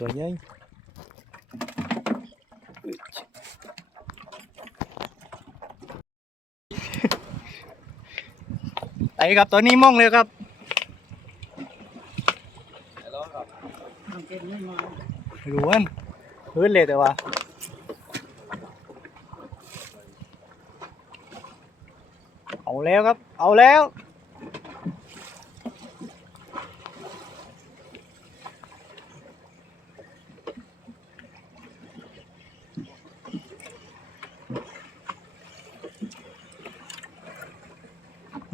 ตัวใหญ่ไอ้ครับตัวนี้มองเลยครับมันเป็นนี่มารู้อันพื้นเลยแต่ว่าเอาแล้วครับ เอาแล้ว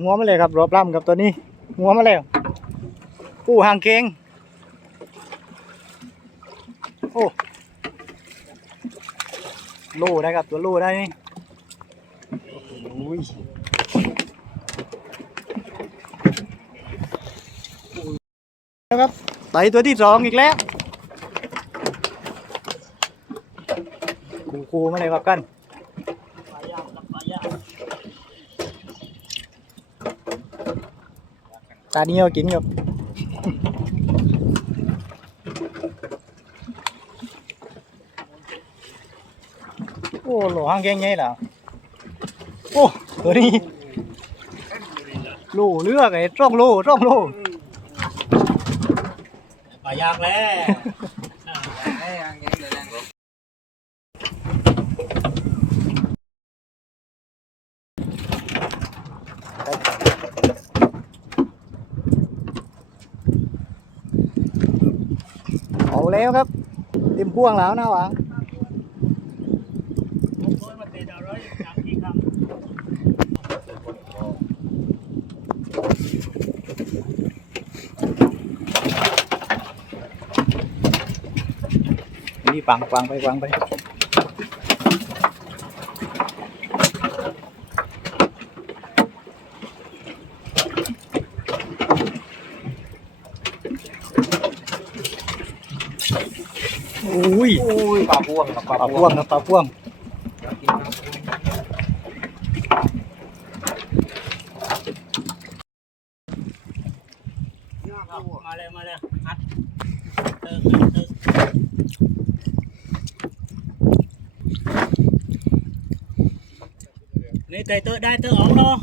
งัวมาเลยครับรอบล่ำกับตัวนี้งัวมาแล้วกู้ห่างเกงโอ้โล่ได้ครับตัวโล่ได้นี่โอ้ยแล้วครับไต่ตัวที่สองอีกแล้วคูคูมาเลยครับกัน தனியாக ஓ kiếm எங்கேயா ô tới đi. Lù lưa cái trong lù trong lù bà giang lẹ แล้วครับ เต็มพ่วงแล้วนะหวังนี่ฟังฟังไปฟังไป อุ้ย โอ้ยปลาพวงครับป ป ลา ลา พ พ่ ว ว ง งนะปลาพ่วง มาเลยมาเลยอัดเติมเติมนี่เตะเตะได้เตะออกเนาะ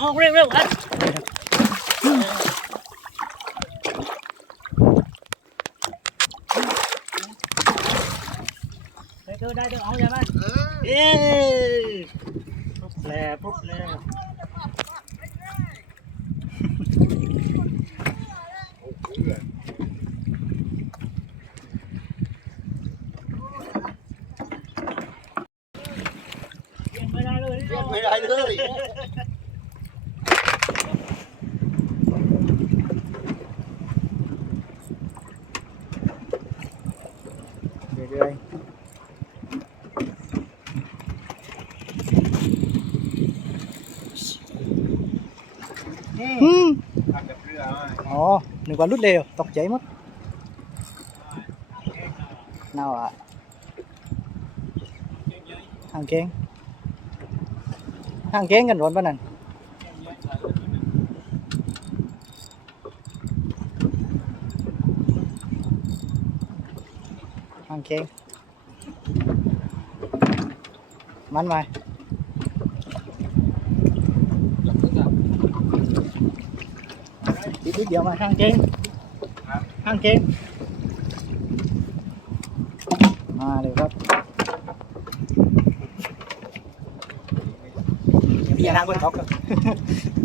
ออกเร็วเร็วอัด เตะเตะได้เตะออกใช่ไหมเอ้ยปุ๊บแล้วปุ๊บแล้ว ไม่ได้เลย ไม่ได้เลย เรื่อยๆ อืมทำกับเรืออ๋อนึกว่ารุดเร็วตกใจหมดน่าอะห่างเกงห่างเกงกันร้อนปะนั่นห่างเกงมันไหม cái giờ mà, hang chen hang chen à được rồi. Bây giờ đang quên thoát rồi.